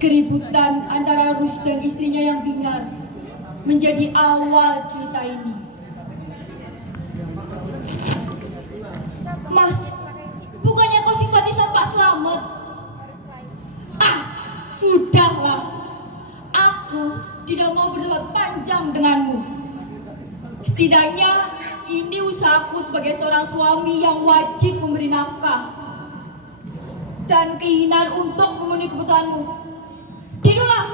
Keributan antara Rus dan istrinya yang bingar menjadi awal cerita ini. Mas, bukannya kau simpati sama Pak Slamet? Ah, sudahlah. Aku tidak mau berdebat panjang denganmu. Setidaknya ini usahaku sebagai seorang suami yang wajib memberi nafkah dan keinginan untuk memenuhi kebutuhanmu. Tidurlah,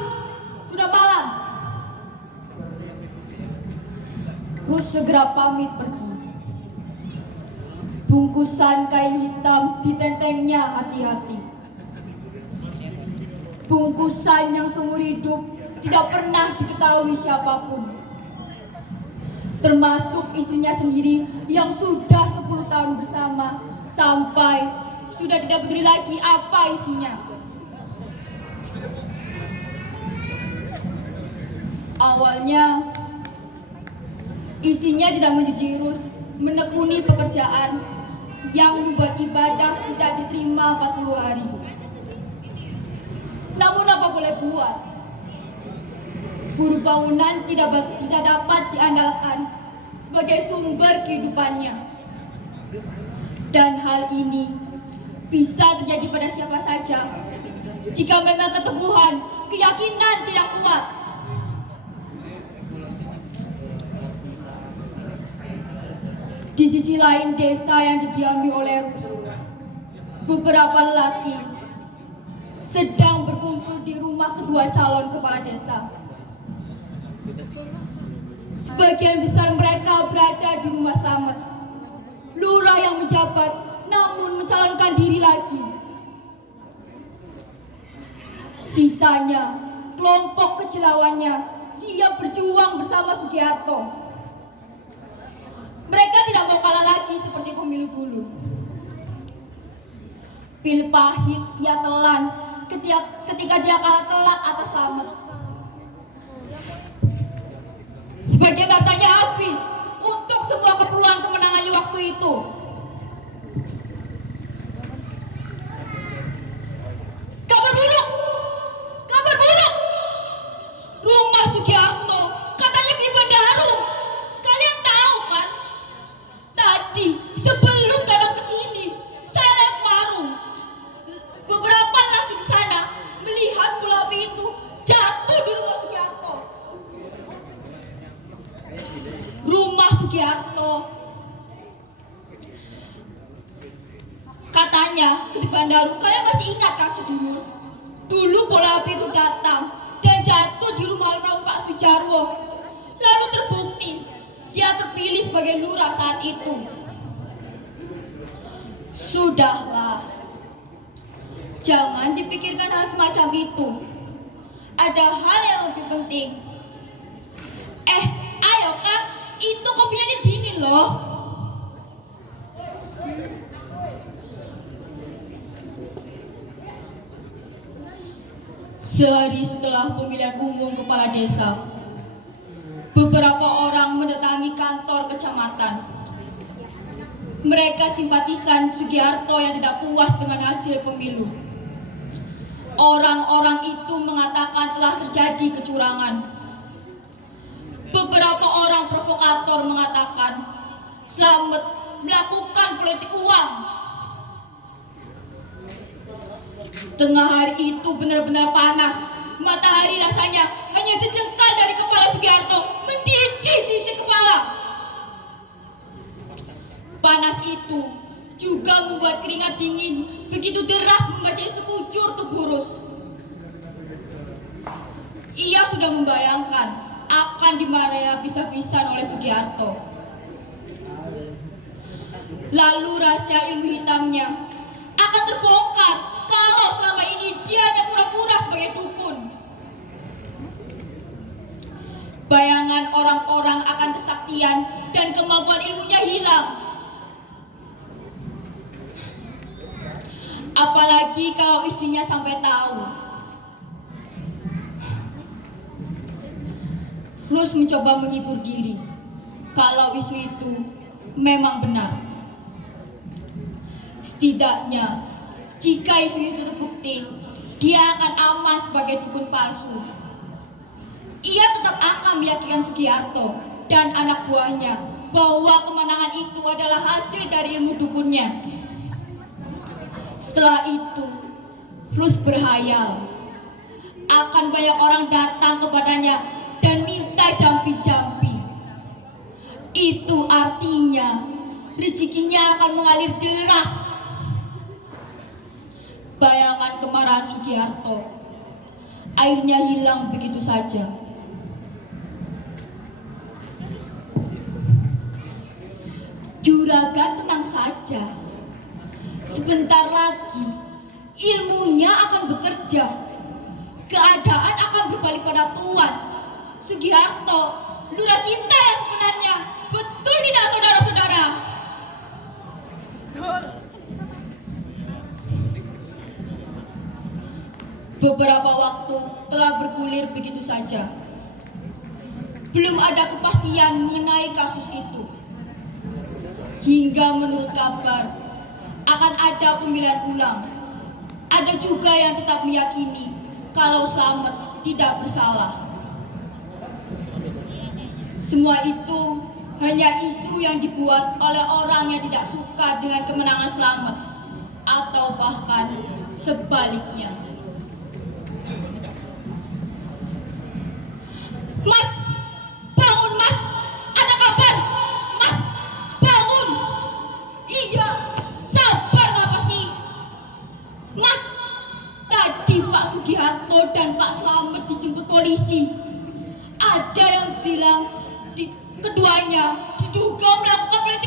sudah malam. Rus segera pamit pergi. Bungkusan kain hitam ditentengnya hati-hati. Bungkusan yang seumur hidup tidak pernah diketahui siapapun, termasuk istrinya sendiri yang sudah 10 tahun bersama sampai sudah tidak peduli lagi apa isinya. Awalnya istrinya tidak menjadi Rus menekuni pekerjaan yang membuat ibadah tidak diterima 40 hari. Namun apa boleh buat, buruh bangunan tidak dapat diandalkan sebagai sumber kehidupannya. Dan hal ini bisa terjadi pada siapa saja jika memang keteguhan, keyakinan tidak kuat. Di sisi lain desa yang didiami oleh Rus, beberapa lelaki sedang berkumpul di rumah kedua calon kepala desa. Sebagian besar mereka berada di rumah Slamet, lurah yang menjabat namun mencalonkan diri lagi. Sisanya, kelompok kecil lawannya siap berjuang bersama Sugiharto. Mereka tidak mau kalah lagi seperti pemilu dulu. Pil pahit ia telan ketika dia kalah telak atas Slamet. Sebagian hartanya habis untuk semua keperluan kemenangannya waktu itu. Kabar buruk! Kabar buruk! Rumah Sugiharto katanya di Bandaru. Kalian tahu kan? Tadi sebelum datang ke sini, saya lihat warung. Beberapa laki di sana melihat bola api itu jatuh di rumah Sugiharto. Rumah Sugiharto katanya ke Bandaru. Kalian masih ingat kan sedulur? Dulu bola api itu datang dan jatuh di rumah almarhum Pak Sujarwo. Lalu terbukti dia terpilih sebagai lurah saat itu. Sudahlah, jangan dipikirkan hal semacam itu. Ada hal yang lebih penting. Ayo Kak, itu kopinya ini dingin loh. Sehari setelah pemilihan umum kepala desa, beberapa orang mendatangi kantor kecamatan. Mereka simpatisan Sugiharto yang tidak puas dengan hasil pemilu. Orang-orang itu mengatakan telah terjadi kecurangan. Beberapa orang provokator mengatakan Slamet melakukan politik uang. Tengah hari itu benar-benar panas. Matahari rasanya hanya sejengkal dari kepala Sugiharto mendidih sisi kepala. Panas itu juga membuat keringat dingin begitu deras membacahi sekujur tubuh Rus. Ia sudah membayangkan akan dimarahi habis-habisan oleh Sugiharto. Lalu rahasia ilmu hitamnya akan terbongkar kalau selama ini dia hanya pura-pura sebagai dukun. Bayangan orang-orang akan kesaktian dan kemampuan ilmunya hilang. Apalagi kalau istrinya sampai tahu. Rus mencoba menghibur diri kalau isu itu memang benar. Setidaknya jika isu itu terbukti, dia akan aman sebagai dukun palsu. Ia tetap akan meyakinkan Sugiarto dan anak buahnya bahwa kemenangan itu adalah hasil dari ilmu dukunnya. Setelah itu, Rus berhayal akan banyak orang datang kepadanya dan minta jampi-jampi. Itu artinya rezekinya akan mengalir deras. Bayangan kemarahan Sugiarto akhirnya hilang begitu saja. Juragan tenang saja. Sebentar lagi ilmunya akan bekerja. Keadaan akan berbalik pada Tuan. Sugiarto, lurah kita yang sebenarnya. Betul tidak, saudara-saudara? Beberapa waktu telah bergulir begitu saja. Belum ada kepastian mengenai kasus itu. Hingga menurut kabar akan ada pemilihan ulang. Ada juga yang tetap meyakini kalau Slamet tidak bersalah. Semua itu hanya isu yang dibuat oleh orang yang tidak suka dengan kemenangan Slamet, atau bahkan sebaliknya. Mas, bangun Mas, ada kabar. Mas, bangun. Iya, sabar apa sih? Mas, tadi Pak Sugiharto dan Pak Slamet dijemput polisi. Ada yang bilang keduanya diduga melakukan pelecehan